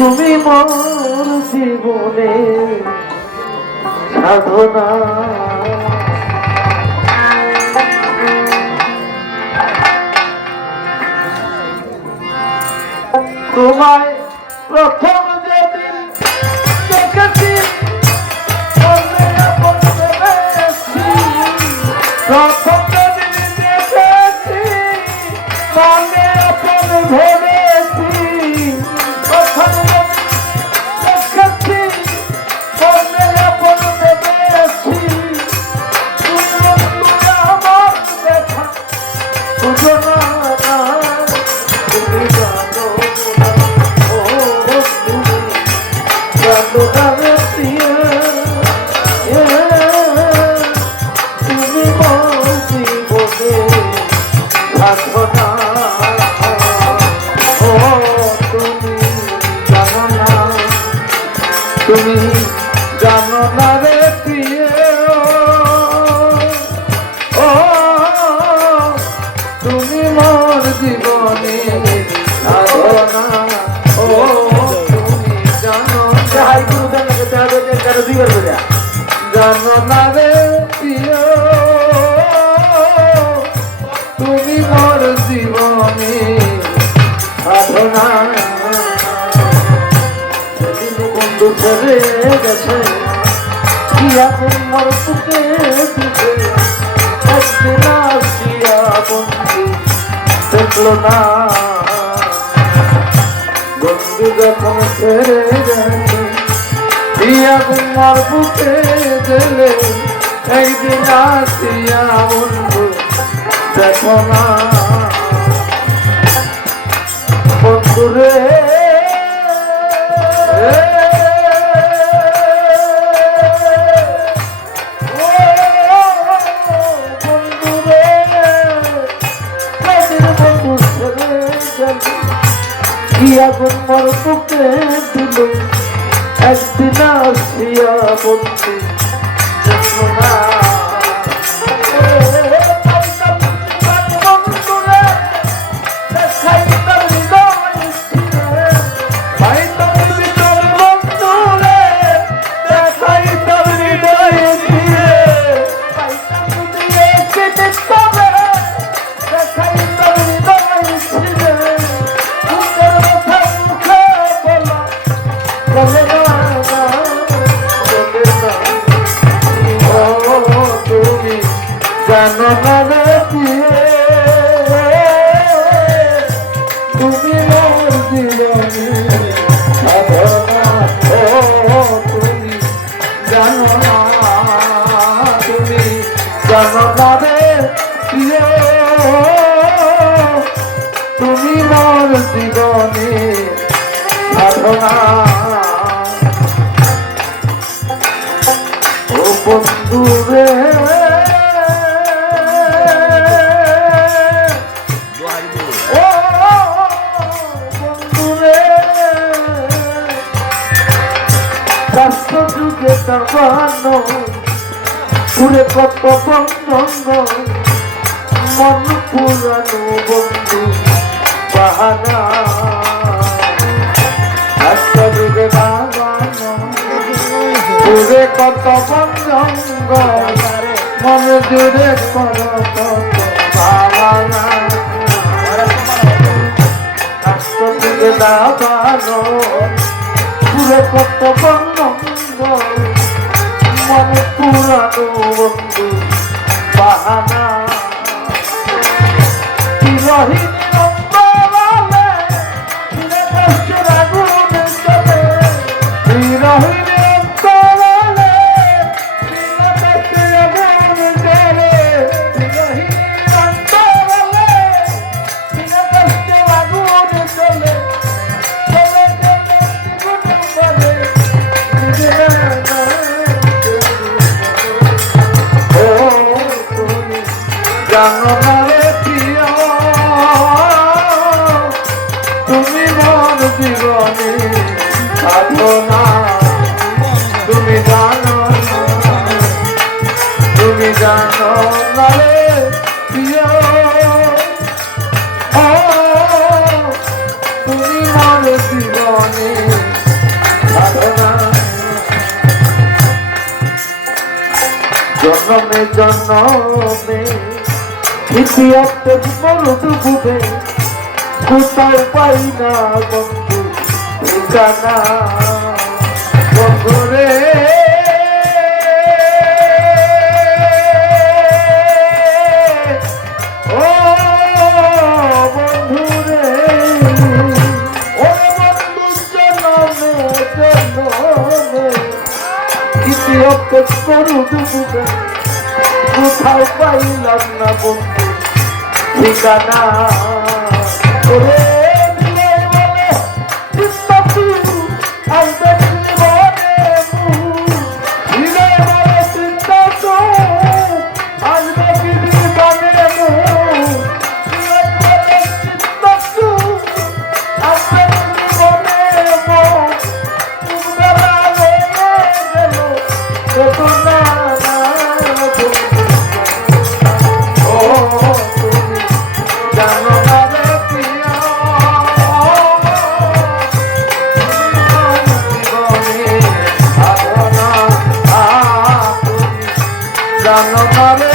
তুমি মোর জীবনে সাধনা তোমায় প্রথম যেদিন দেখেছি প্রথম যেদিন দেখেছি মনে আপন ভেবেছি প্রথম দেখেছি মনে আপন ভেবেছি তুমি আমার দেখা বুঝো না তুমি জানো তুমি মোর জীবনে সাধনা ও তুমি জানো না রে প্রিয় ও তুমি মোর জীবনে সাধনা ও জানো না রে প্রিয় তুমি মোর জীবনে সাধনা সেদিন বন্ধু ছেড়ে গেছে কি এখন মোর বুকে দিতে একদিন আসিয়া বন্ধু দেখলো না বন্ধু যখন ছেড়ে গেছে তোমার বুকে দিলে একদিন আসিয়া বন্ধু দেখো না বন্ধু রে বন্ধু রে বন্ধু ছেড়ে গেল কি আগুন মোর বুকে দিল একদিন আসিয়া বন্ধু দেখো না জানো না রে প্রিয় তুমি মোর জীবনে সাধনা ও তুমি জানো না রে প্রিয় তুমি মোর জীবনে সাধনা ও বন্ধু রে যুগে দাবানো পুরে কত বন্ধন মন পুরানো বন্ধু বাহানা যুগে দাবানো পুরে কত বন্ধন মন জুড়ে কত বাহানা যুগে দাবানো পুরে কত বন্ধন মনে পুরানো বন্ধু বাহানা বিরোহী জানো না রে প্রিয় তুমি মোর জীবনে সাধনা তুমি জানো না রে প্রিয় তুমি মোর জীবনে জনমে জনমে ইতিহাসে মরুদ বুবে কোথাও পাই না বন্ধু ঠিকানা বন্ধু রে ও বন্ধু রে ও বন্ধু জনমে জনমে ইতিহাসে মরুদ বুবে কোথাও পাইলাম না বন্ধু ঠিকানা ওরে দিলে বলে চিন্তাতু আসবে জীবনে দিলে বলে চিন্তাতু আসবে জীবনে দিলে বলে চিন্তাতু আসবে জীবনে বেলা হয়ে গেল বেদনা জানো না রে